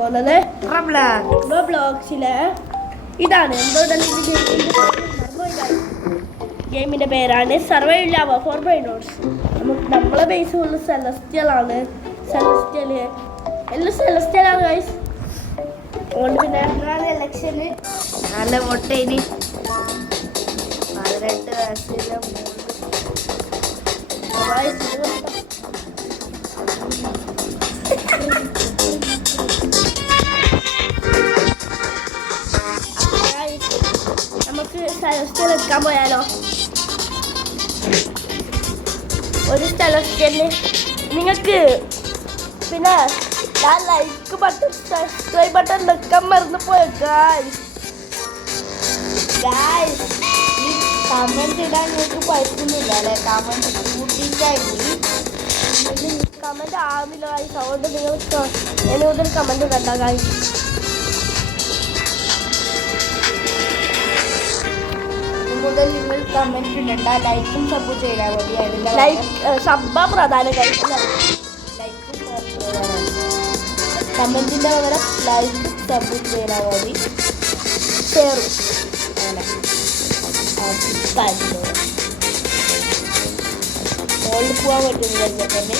പോകുന്നത് ബ്ലോഗ്സിലെ ഇതാണ് ഗെയിമിന്റെ പേരാണ് സർവൈവ് ലാവ 4x നമ്മളെ ബേസ് ഫുള്ള് സെലസ്റ്റിയൽ ആണ്. എല്ലാം സെലസ്റ്റിയൽ ആണ് ഗൈസ്. അതുകൊണ്ട് പിന്നെ ഇലക്ഷന് നല്ല വോട്ടേന് 18 വയസ്സിലെ നമുക്ക് സെലസ്റ്റിയൽ എടുക്കാൻ പോയാലോ? ഒരു സെലസ്റ്റിയലിന് നിങ്ങൾക്ക് പിന്നെ ഞാൻ ലൈക്ക് ബട്ടൺ സബ്സ്ക്രൈബ് ബട്ടൺ വെക്കാൻ മറന്നു പോയ ഗായ്സ്. ഈ കമന്റ് ഇടാൻ നിങ്ങൾക്ക് പറ്റുന്നില്ല അല്ലെ? കമന്റ് കമന്റ് ആവില്ല ഗായ്സ്. അതുകൊണ്ട് നിങ്ങൾക്ക് ഇനി മുതൽ കമന്റ് കണ്ട ഗായ്സ്. മുതൽ നിങ്ങൾ കമന്റ് ഇടണ്ട, ലൈക്കും സബ് ചെയ്താൽ മതി. ലൈക്ക് സബ്ബ പ്രധാനം ഗായ്സ്. ലൈക്കും കമന്റിന്റെ പകരം ലൈക്ക് സബ് ചെയ്താൽ മതി. ഷെയറും മോളിൽ പോകാൻ പറ്റുന്നില്ല തന്നെ.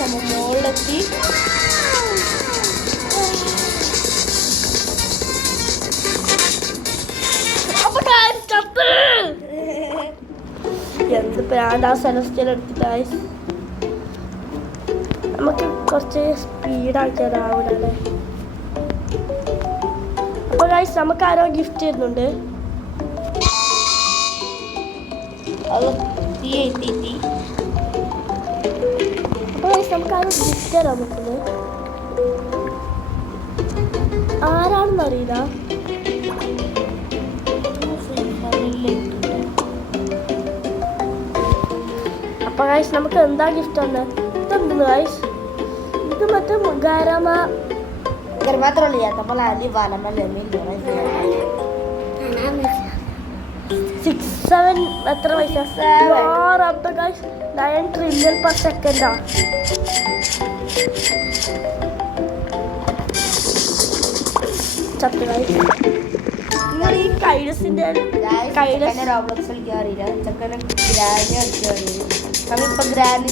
നമ്മൾ മോളിലെത്തി. എന്ത് പ്രാന്താ സെലസ്റ്റിയൽ എടുത്തിട്ടായി. നമുക്ക് കുറച്ച് സ്പീഡാക്കിയതാവൂലേ? അപ്പോൾ ഗൈസ് നമുക്ക് ആരോ ഗിഫ്റ്റ് തരുന്നുണ്ട്. അപ്പോൾ ഗൈസ് നമുക്ക് ആരോ ഗിഫ്റ്റ് തരാൻ പറ്റുന്നത് ആരാണെന്ന് അറിയില്ല. അപ്പോൾ ഗൈസ് നമുക്ക് എന്താ ഗിഫ്റ്റ് ഉണ്ട്? ഇതെന്ത് ഗൈസ്? ഇത് മറ്റേ മാത്രമല്ല നമ്മൾ ആദ്യം വലമല്ല 6-7 എത്ര പൈസ? 9 trillion per second. നിങ്ങൾ ഈ കൈഡസിന്റെ റോബ്ലോക്സിൽ കയറിയില്ല. ചെക്കനെ ഗ്രാനി അടിച്ചു കയറിയത്. നമ്മളിപ്പോ ഗ്രാനി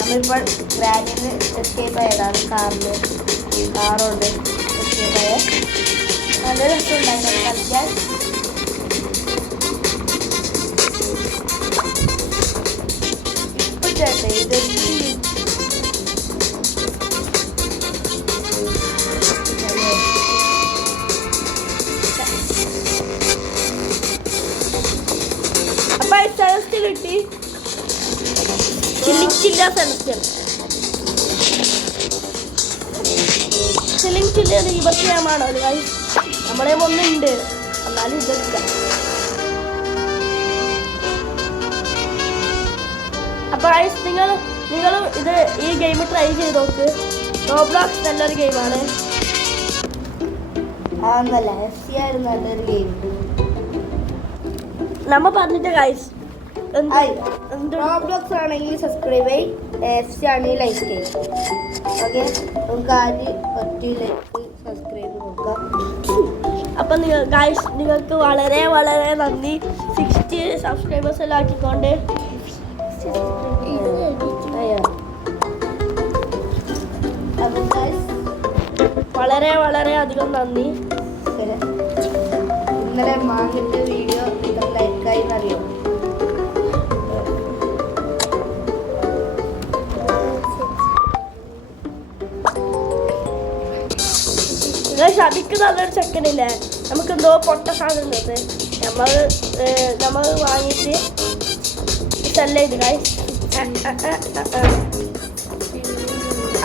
നമ്മളിപ്പോൾ ഗ്രാനിന്ന് എസ്കേപ്പ് ആയതാണ്. കാറുണ്ട് എസ്കേപ്പ് ആയ. നല്ല രസമുണ്ടായിരുന്നു കളിക്കാൻ. ഇത് കിട്ടി. ചില്ലിച്ചില്ല സെലസ്റ്റിയൽ ഇവക്കെയാണോ ഗൈസ്? നമ്മളെ ഒന്നുണ്ട്, എന്നാലും ഇതെടുക്കാം. അപ്പൊ ഗൈസ് നിങ്ങൾ ഇത് ഈ ഗെയിം ട്രൈ ചെയ്ത് നോക്ക്. റോബ്ലോക്സ് നല്ലൊരു ഗെയിമാണ്. നല്ലൊരു ഗെയിം നമ്മ പറഞ്ഞിട്ട് ഗൈസ്. റോബ്ലോക്സ് ആണെങ്കിൽ സബ്സ്ക്രൈബ് ചെയ്യും, FC ആണെങ്കിൽ ലൈക്ക് ചെയ്യും. ഓക്കെ, നമുക്ക് ആദ്യം ലൈക്ക് സബ്സ്ക്രൈബ് നോക്കാം. അപ്പം നിങ്ങൾക്ക് വളരെ വളരെ നന്ദി. 60 സബ്സ്ക്രൈബേഴ്സ് എല്ലാം ആക്കിക്കൊണ്ട് വളരെ വളരെ അധികം നന്ദി. ഇന്നലെ മാങ്ങിട്ട് വീഡിയോ ലൈക്കായി എന്നറിയോ? ഷബിക്ക് നല്ലൊരു ചെക്കനില്ലേ? നമുക്ക് എന്തോ പൊട്ട സാധനം നമ്മൾ വാങ്ങിയിട്ട് സെല് ചെയ്ത് ഗൈസ്.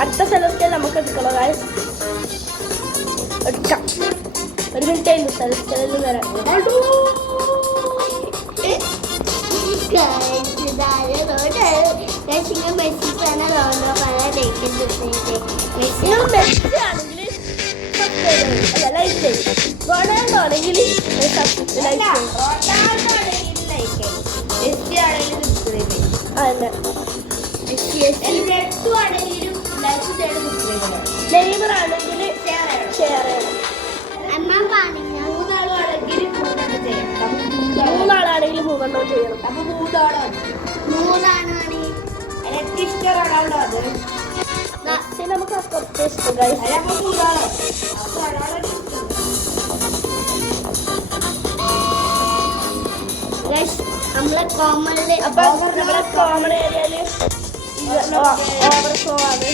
അടുത്ത സെലസ്റ്റിയൽ നമുക്ക് എടുക്കണം ഗൈസ്. എടുക്കാം. ഒരു മിനിറ്റ് ആയിരുന്നു സെലസ്റ്റിയലിൽ വരാൻ. മെസ്സി ആണെങ്കിൽ റൊണാൾഡോ ആണെങ്കിൽ അതന്നെ ആണെങ്കിലും ലൈക്ക് ചെയ്യണം, സബ്സ്ക്രൈബ് ചെയ്യണം. നെയ്ബർ ആണെങ്കിൽ ഷെയർ ചെയ്യണം. മൂന്നാളാണെങ്കിൽ 3 ചെയ്യണം. അപ്പൊ മൂന്നാണ് എനിക്ക് ഇഷ്ടം റൊണാൾഡോ. അത് മെസ്സി നമുക്ക് അപ്പുറത്തെ ഇഷ്ടം guys. അപ്പൊ മൂന്നാളോ അപ്പൊ റൊണാൾഡോ ഇഷ്ടം. നമ്മളെ കോമണില് അപ്പൊ നമ്മുടെ കോമൺ ഏരിയയില് ഓവർ ഫ്ലോ ആണ്.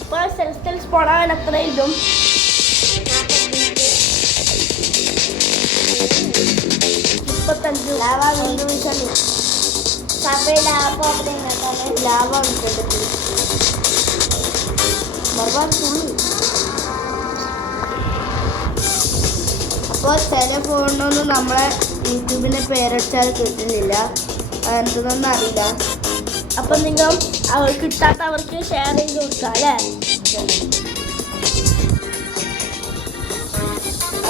ഇപ്പൊ സെൽസ്റ്റൽ സ്പോണാൻ എത്ര ഇതും 35 ലാവ വീണ്ടും സഭയിൽ ലാവ അപ്പോൾ ചില ഫോണിനൊന്നും നമ്മളെ യൂട്യൂബിൻ്റെ പേരടിച്ചാൽ കിട്ടുന്നില്ല, അതെന്തെന്നൊന്നും അറിയില്ല. അപ്പൊ നിങ്ങൾ കിട്ടാത്തവർക്ക് ഷെയർ ചെയ്ത് കൊടുക്കാം അല്ലേ?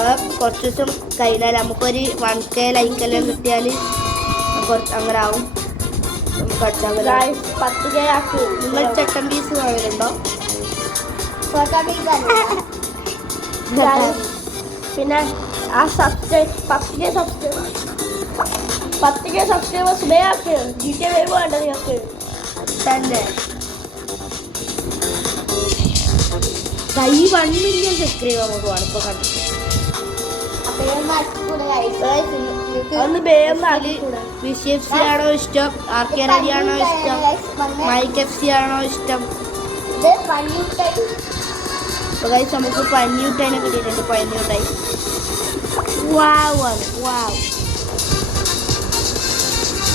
അത് കുറച്ച് ദിവസം കഴിഞ്ഞാൽ നമുക്കൊരു 1K ലൈക്കെല്ലാം കിട്ടിയാൽ കുറച്ച് അങ്ങനെ ആവും. നമുക്ക് അടിച്ചാൽ Guys, 10K ആക്കി. നിങ്ങൾ ചട്ടൻ പീസ് വാങ്ങലുണ്ടോ? Guys, പിന്നെ ആ 10K സബ്സ്ക്രൈബേഴ്സ് ആക്ക്. GTA വേവ് വേണ്ട നിങ്ങൾക്ക് തന്നെ 1 മില്യൺ സബ്സ്ക്രൈബ് നമുക്ക് വേണം ഇപ്പോൾ കണ്ടിട്ട്. ഒന്ന് വേഗം ആക്കിക്കൂടെ? VCFC ആണോ ഇഷ്ടം, RK റെഡി ആണോ ഇഷ്ടം, മൈക്ക് FC ആണോ ഇഷ്ടം? അപ്പോൾ ഗൈസ് നമുക്ക് പഞ്ഞൂട്ടൈനെ കിട്ടിയിട്ടുണ്ട്. പഞ്ഞൂട്ടായി വാവ് ആണ്, വാവ്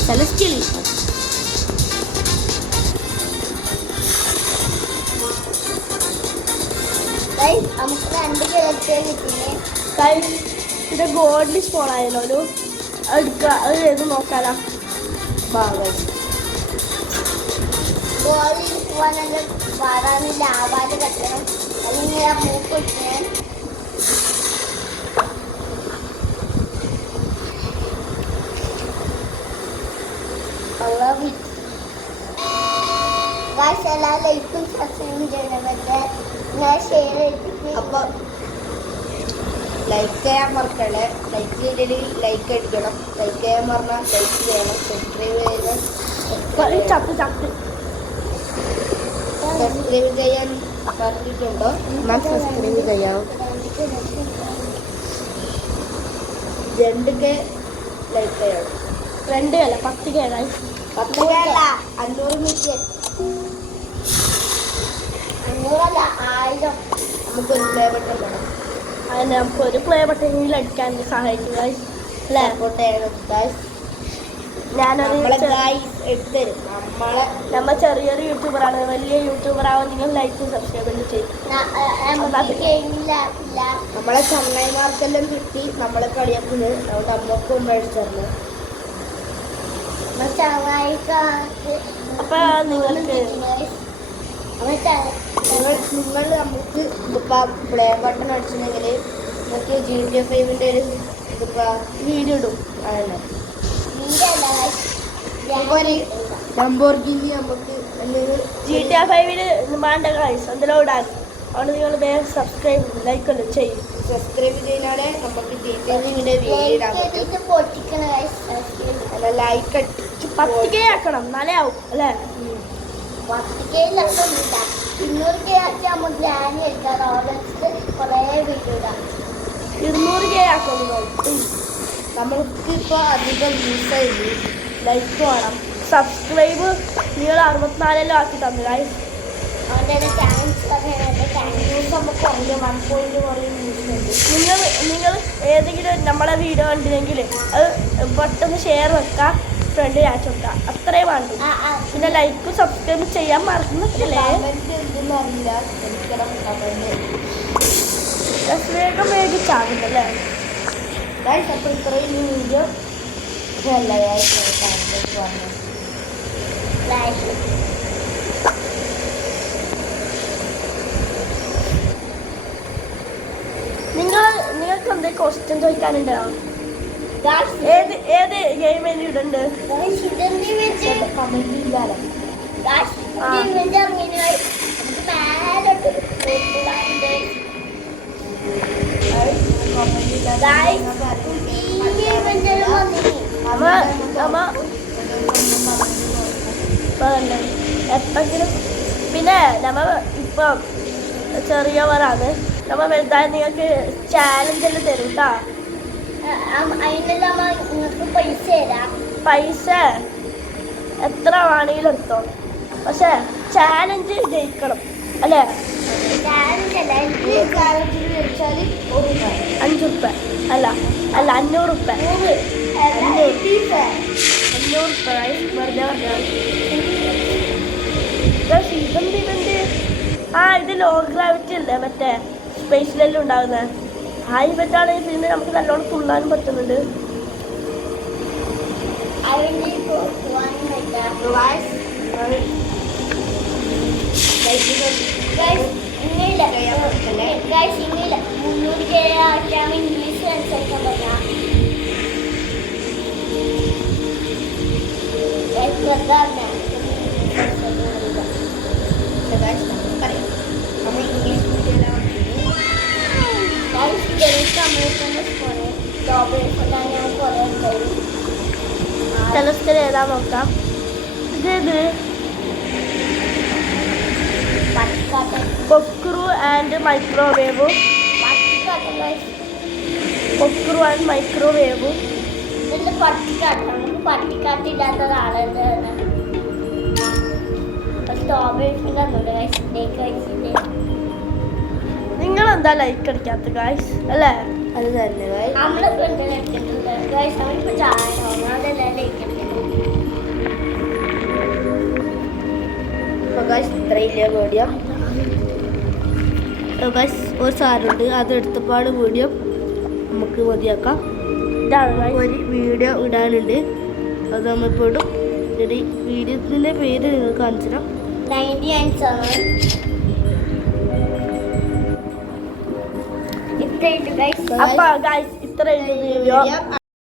സെലസ്റ്റിയലി. നമുക്ക് 2 കിലോ കിട്ടില്ലേ. Guys, ഇത് ഗോൾഡ് സ്പോൺ ആയല്ലോ ഒരു എടുക്കുക. അത് ചെയ്ത് നോക്കാലോ. ഗോളി പോകാനുള്ള വരാന് ലാവാല് കെട്ടണം, അല്ലെങ്കിൽ ആ മൂക്ക് വെച്ചാൽ എല്ലാ ലൈക്കും സബ്സ്ക്രൈബ് ചെയ്യണമൊക്കെ ഞാൻ ഷെയർ ചെയ്തിട്ട്. അപ്പോൾ ലൈക്ക് ചെയ്യാൻ മറക്കണേ. ലൈക്ക് ചെയ്തിട്ട് ലൈക്ക് അടിക്കണം. ലൈക്ക് ചെയ്യാൻ പറഞ്ഞാൽ ലൈക്ക് ചെയ്യണം. സബ്സ്ക്രൈബ് ചെയ്യണം. സബ്സ്ക്രൈബ് ചെയ്യാൻ പറഞ്ഞിട്ടുണ്ടോ? എന്നാൽ സബ്സ്ക്രൈബ് ചെയ്യാം. 2K ലൈക്ക് ചെയ്യണം. 2 അല്ല 10K. 10K അല്ല, 500 മില്യൺ. 500 അല്ല 1000. നമുക്കൊരു പ്ലേ ബട്ടൺ വേണം. അതിന് നമുക്ക് ഒരു പ്ലേ ബട്ടണിൽ അടിക്കാൻ സഹായിക്കും guys. അല്ലേ? സപ്പോർട്ട് ചെയ്യണം ഗൈസ്. ഞാനത് നമ്മളെ ഗൈസ് എടുത്തരും. നമ്മ ചെറിയൊരു യൂട്യൂബറാണ്. വലിയ യൂട്യൂബർ ആവാൻ നിങ്ങൾ ലൈക്കും സബ്സ്ക്രൈബും ചെയ്യും. നമ്മളെ ചങ്ങായിമാർക്കെല്ലാം കിട്ടി. നമ്മളെ കളിയാക്കുന്നത് അതുകൊണ്ട് അമ്മക്കും മേടിച്ചറിഞ്ഞു. അപ്പൊ നിങ്ങൾക്ക് നിങ്ങൾ നമുക്ക് ഇതിപ്പോൾ പ്ലേ ബട്ടൺ അടിച്ചിട്ടുണ്ടെങ്കിൽ നമുക്ക് GTA 5 ഒരു ഇതിപ്പോൾ വീഡിയോ ഇടും. അതന്നെ ലംബോർഗിനി നമുക്ക് അല്ലെങ്കിൽ GTA 5 വേണ്ട guys. എന്തെല്ലാം ഇടാൻ അതുകൊണ്ട് നിങ്ങൾ വേഗം സബ്സ്ക്രൈബ് ലൈക്കൊന്നും ചെയ്യും. സബ്സ്ക്രൈബ് ചെയ്യാനാണ് നമുക്ക് ഡീറ്റെയിലിങ്ങിൻ്റെ വീഡിയോ ഇടാൻ പറ്റും. അല്ല ലൈക്ക് അടിച്ച് 10K ആക്കണം എന്നാലേ ആവും അല്ലേ? 200K ആക്കണം. നമുക്ക് ഇപ്പോൾ അധികം യൂസ് ചെയ്ത് ലൈക്ക് വേണം. സബ്സ്ക്രൈബ് നിങ്ങൾ 64 ആക്കി തന്നു guys. നിങ്ങൾ ഏതെങ്കിലും നമ്മളെ വീഡിയോ കണ്ടില്ലെങ്കിൽ അത് പെട്ടെന്ന് ഷെയർ വെക്കാം, ഫ്രണ്ട് അയച്ചു വെക്കാം. അത്രയും വേണ്ടു. പിന്നെ ലൈക്കും സബ്സ്ക്രൈബ് ചെയ്യാൻ മറന്നിട്ടില്ലേ? എന്തെന്നറിയില്ല എനിക്കണം കമന്റ് വേഗം വേഗിച്ചാകുന്നല്ലേ? അപ്പോൾ ഇത്രയും വീഡിയോ അല്ല പറഞ്ഞു ഫ്ലാഷ് നിങ്ങൾക്ക് എന്തെങ്കിലും ക്വസ്റ്റ്യൻ ചോദിക്കാനുണ്ടോ? ഏത് ഗെയിം ഇടുന്നുണ്ട്? കമന്റ് ഇല്ലാലോ എപ്പെങ്കിലും പിന്നെ നമ്മ ഇപ്പം ചെറിയവരാണ്. നമ്മ വലുതായ നിങ്ങൾക്ക് ചാലഞ്ച് എല്ലാം തരും കേട്ടോ. അതിനെല്ലാം നിങ്ങൾക്ക് പൈസ തരാം. പൈസ എത്ര വേണമെങ്കിലും എടുത്തോ, പക്ഷെ ചാലഞ്ച് ജയിക്കണം അല്ലേ? ചാലഞ്ചല്ല ചാലഞ്ചിൽ ജയിച്ചാൽ 5 ഉറുപ്പ അല്ല 500 ഉറുപ്പ. 500 ഉറുപ്പ വെറുതെ പറഞ്ഞാൽ. ഇതെന്ത് ഇത് ലോ ഗ്രാവിറ്റി അല്ലേ, മറ്റേ സ്പേസിലെല്ലാം ഉണ്ടാകുന്നത്. ഇവറ്റാണെങ്കിൽ പിന്നെ നമുക്ക് നല്ലോണം തുള്ളാനും പറ്റുന്നുണ്ട്. ഇംഗ്ലീഷ് സംസാരിക്കാൻ പറ്റാം. സെലസ്റ്റിൽ ഏതാ നോക്കാം. ഇതേത്? കൊക്രു ആൻഡ് മൈക്രോവേവ്. കൊക്രു ആൻഡ് മൈക്രോവേവ്. ഇതിന്റെ പട്ടിക്കാട്ട് നമുക്ക് പട്ടിക്കാട്ടില്ലാത്തതാണ്. നിങ്ങളെന്താ ലൈക്ക് അടിക്കാത്ത ഗായ്സ് അല്ലേ? അത് തന്നെ നമ്മളെ ഫ്രണ്ടിൽ എടുത്തിട്ടുണ്ട് ഗൈസ്. നമ്മളിപ്പോ ചായ അതെല്ലാം ലൈക്ക് ഇത്രയില്ല വീഡിയോ. ഒരു സാധനമുണ്ട്, അത് എടുത്തപ്പാട് വീഡിയോ നമുക്ക് മതിയാക്കാം. ഒരു വീഡിയോ ഇടാനുണ്ട്, അത് നമ്മളിപ്പോൾ ഇടും. വീഡിയോത്തിൻ്റെ പേര് നിങ്ങൾ കാണിച്ചു തരാം. 99 ആണ്. അപ്പൊ ഗൈസ് ഇത്രയും വീഡിയോ